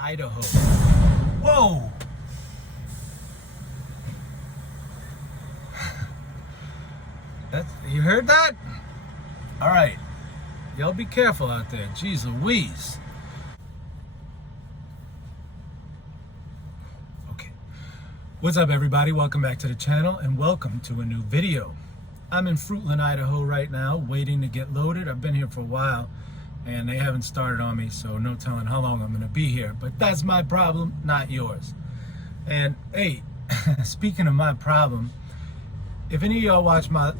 Idaho. Whoa! You heard that? All right. Y'all be careful out there. Jeez Louise. Okay. What's up, everybody? Welcome back to the channel and welcome to a new video. I'm in Fruitland, Idaho right now, waiting to get loaded. I've been here for a while and they haven't started on me, so no telling how long I'm going to be here. But that's my problem, not yours. And hey, speaking of my problem, if any of y'all watch my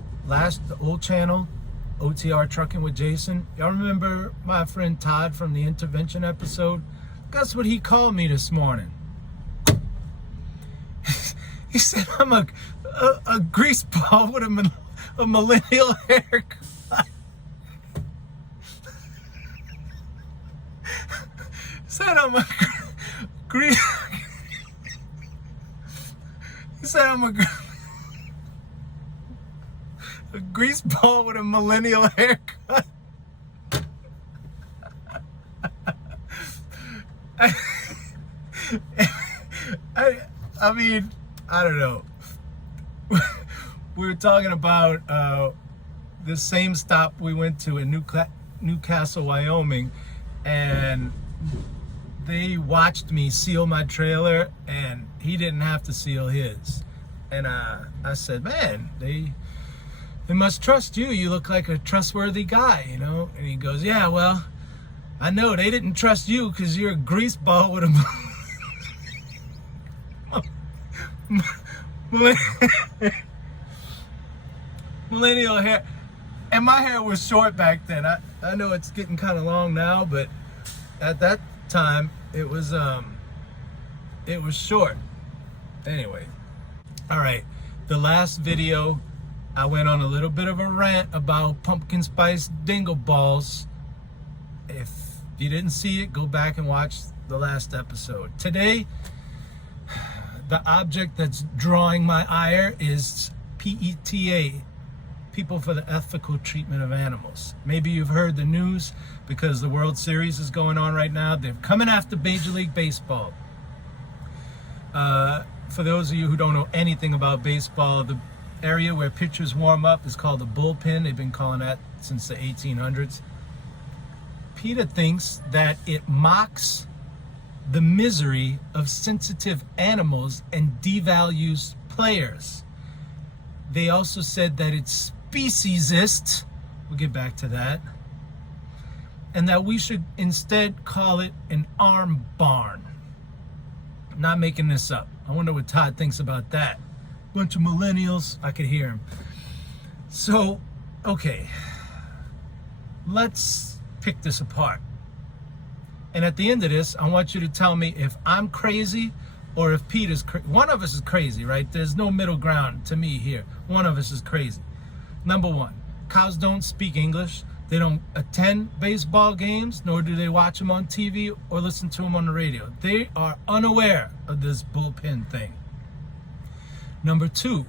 old channel, OTR Trucking with Jason, y'all remember my friend Todd from the intervention episode? Guess what he called me this morning? He said I'm a grease ball with a millennial haircut. Said I'm a grease. He said I'm a grease ball with a millennial haircut. I mean, I don't know. We were talking about the same stop we went to in Newcastle, Wyoming, and they watched me seal my trailer, and he didn't have to seal his. And I said, man, they must trust you. You look like a trustworthy guy, you know? And he goes, yeah, well, I know they didn't trust you because you're a grease ball with a millennial hair. And my hair was short back then. I know it's getting kind of long now, but at that time it was short. Anyway, all right, the last video I went on a little bit of a rant about pumpkin spice dingle balls. If you didn't see it, go back and watch the last episode. Today, the object that's drawing my ire is PETA, People for the Ethical Treatment of Animals. Maybe you've heard the news because the World Series is going on right now. They're coming after Major League Baseball. For those of you who don't know anything about baseball, the area where pitchers warm up is called the bullpen. They've been calling that since the 1800s. PETA thinks that it mocks the misery of sensitive animals and devalues players. They also said that it's speciesist, we'll get back to that, and that we should instead call it an arm barn. I'm not making this up. I wonder what Todd thinks about that. Bunch of millennials, I could hear him. So, okay, let's pick this apart. And at the end of this, I want you to tell me if I'm crazy or if PETA's crazy. One of us is crazy, right? There's no middle ground to me here. One of us is crazy. Number one, cows don't speak English. They don't attend baseball games, nor do they watch them on TV or listen to them on the radio. They are unaware of this bullpen thing. Number two,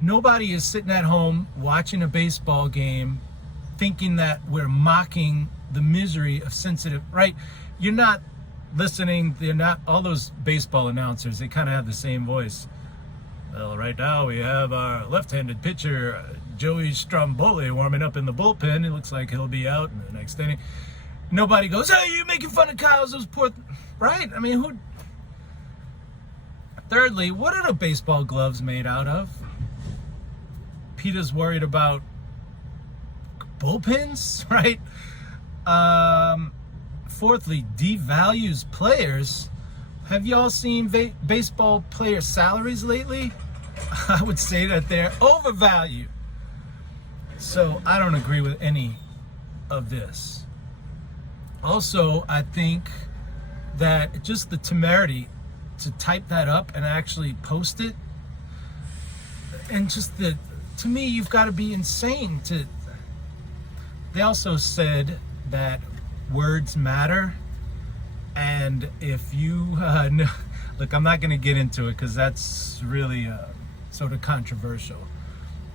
nobody is sitting at home watching a baseball game thinking that we're mocking the misery of sensitive, right? You're not listening, they're not, all those baseball announcers, they kind of have the same voice. Well, right now we have our left-handed pitcher, Joey Stromboli, warming up in the bullpen. It looks like he'll be out in the next inning. Nobody goes, hey, you're making fun of cows, those poor, right? I mean, who? Thirdly, what are the baseball gloves made out of? PETA's worried about bullpens, right? Fourthly, devalues players. Have y'all seen baseball player salaries lately? I would say that they're overvalued. So I don't agree with any of this. Also, I think that just the temerity to type that up and actually post it, and just to me, you've got to be insane to. They also said that words matter, and if you look, I'm not going to get into it because that's really sort of controversial,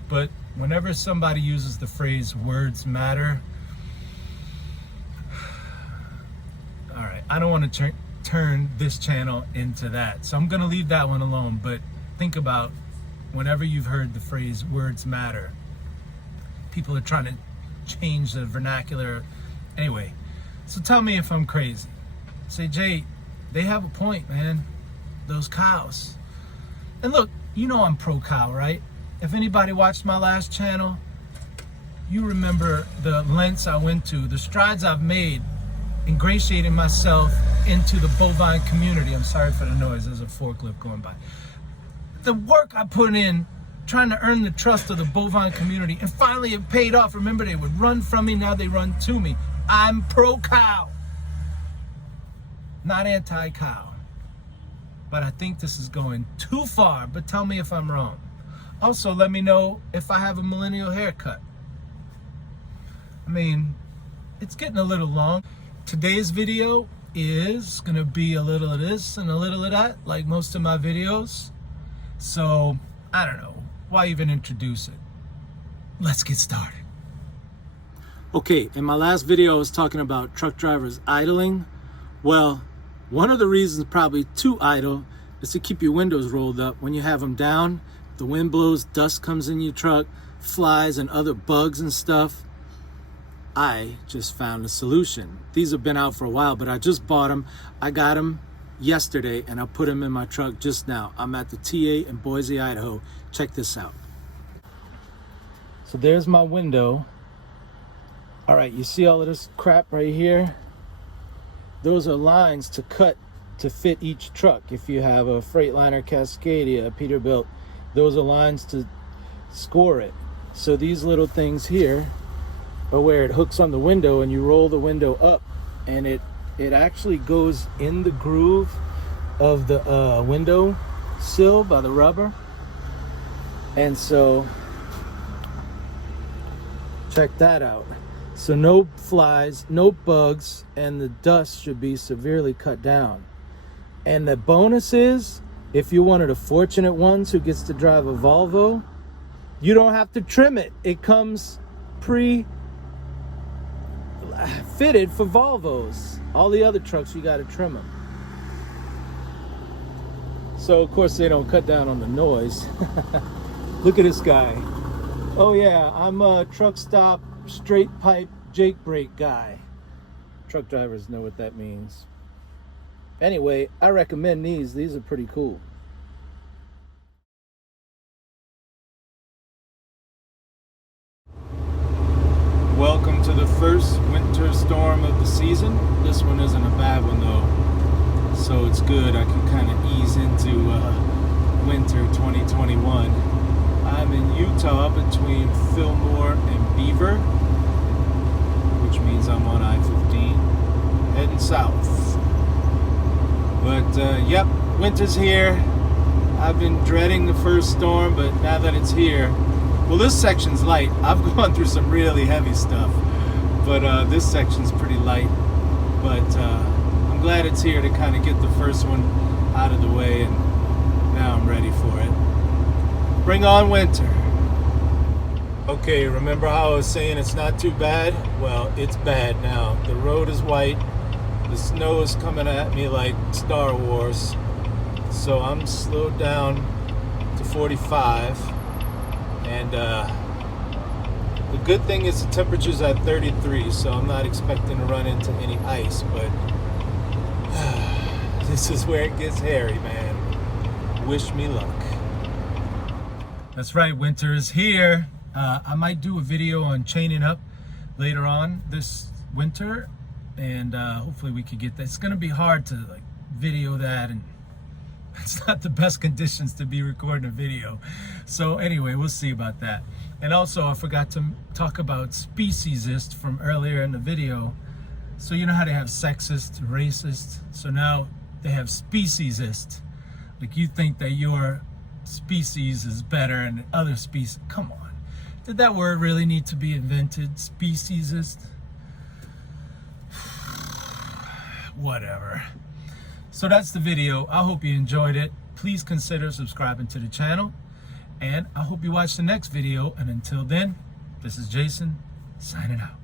but whenever somebody uses the phrase words matter, all right, I don't want to turn this channel into that. So I'm gonna leave that one alone, but think about whenever you've heard the phrase words matter, people are trying to change the vernacular. Anyway, so tell me if I'm crazy. Say, Jay, they have a point, man. Those cows. And look, you know I'm pro cow, right? If anybody watched my last channel, you remember the lengths I went to, the strides I've made ingratiating myself into the bovine community. I'm sorry for the noise, there's a forklift going by. The work I put in trying to earn the trust of the bovine community, and finally it paid off. Remember, they would run from me, now they run to me. I'm pro cow, not anti cow. But I think this is going too far, but tell me if I'm wrong. Also, let me know if I have a millennial haircut. I mean, it's getting a little long. Today's video is gonna be a little of this and a little of that, like most of my videos. So, I don't know, why even introduce it? Let's get started. Okay, in my last video I was talking about truck drivers idling. Well, one of the reasons probably to idle is to keep your windows rolled up. When you have them down, the wind blows, dust comes in your truck, flies and other bugs and stuff. I just found a solution. These have been out for a while, but I just bought them. I got them yesterday and I put them in my truck just now. I'm at the TA in Boise, Idaho. Check this out. So there's my window. All right, you see all of this crap right here? Those are lines to cut to fit each truck. If you have a Freightliner, Cascadia, a Peterbilt, those are lines to score it. So these little things here are where it hooks on the window, and you roll the window up, and it actually goes in the groove of the window sill by the rubber. And so check that out. So no flies, no bugs, and the dust should be severely cut down. And the bonus is, if you're one of the fortunate ones who gets to drive a Volvo, you don't have to trim it. It comes pre-fitted for Volvos. All the other trucks, you got to trim them. So of course they don't cut down on the noise. Look at this guy. Oh yeah, I'm a truck stop straight pipe Jake brake guy. Truck drivers know what that means. Anyway, I recommend these. These are pretty cool. Welcome to the first winter storm of the season. This one isn't a bad one though, so it's good. I can kind of ease into winter 2021. I'm in Utah between Fillmore and Beaver, which means I'm on I-15 heading south. But yep, winter's here. I've been dreading the first storm, but now that it's here, well, this section's light. I've gone through some really heavy stuff, but this section's pretty light. But I'm glad it's here to kind of get the first one out of the way, and now I'm ready for it. Bring on winter. Okay, remember how I was saying it's not too bad? Well, it's bad now. The road is white. The snow is coming at me like Star Wars. So I'm slowed down to 45. And the good thing is the temperature's at 33, so I'm not expecting to run into any ice, but this is where it gets hairy, man. Wish me luck. That's right, winter is here. I might do a video on chaining up later on this winter, and hopefully we could get that. It's gonna be hard to like video that, and it's not the best conditions to be recording a video. So anyway, we'll see about that. And also, I forgot to talk about speciesist from earlier in the video. So you know how they have sexist, racist? So now they have speciesist. Like you think that your species is better than other species. Come on. Did that word really need to be invented? Speciesist? Whatever. So that's the video. I hope you enjoyed it. Please consider subscribing to the channel. And I hope you watch the next video. And until then, this is Jason, signing out.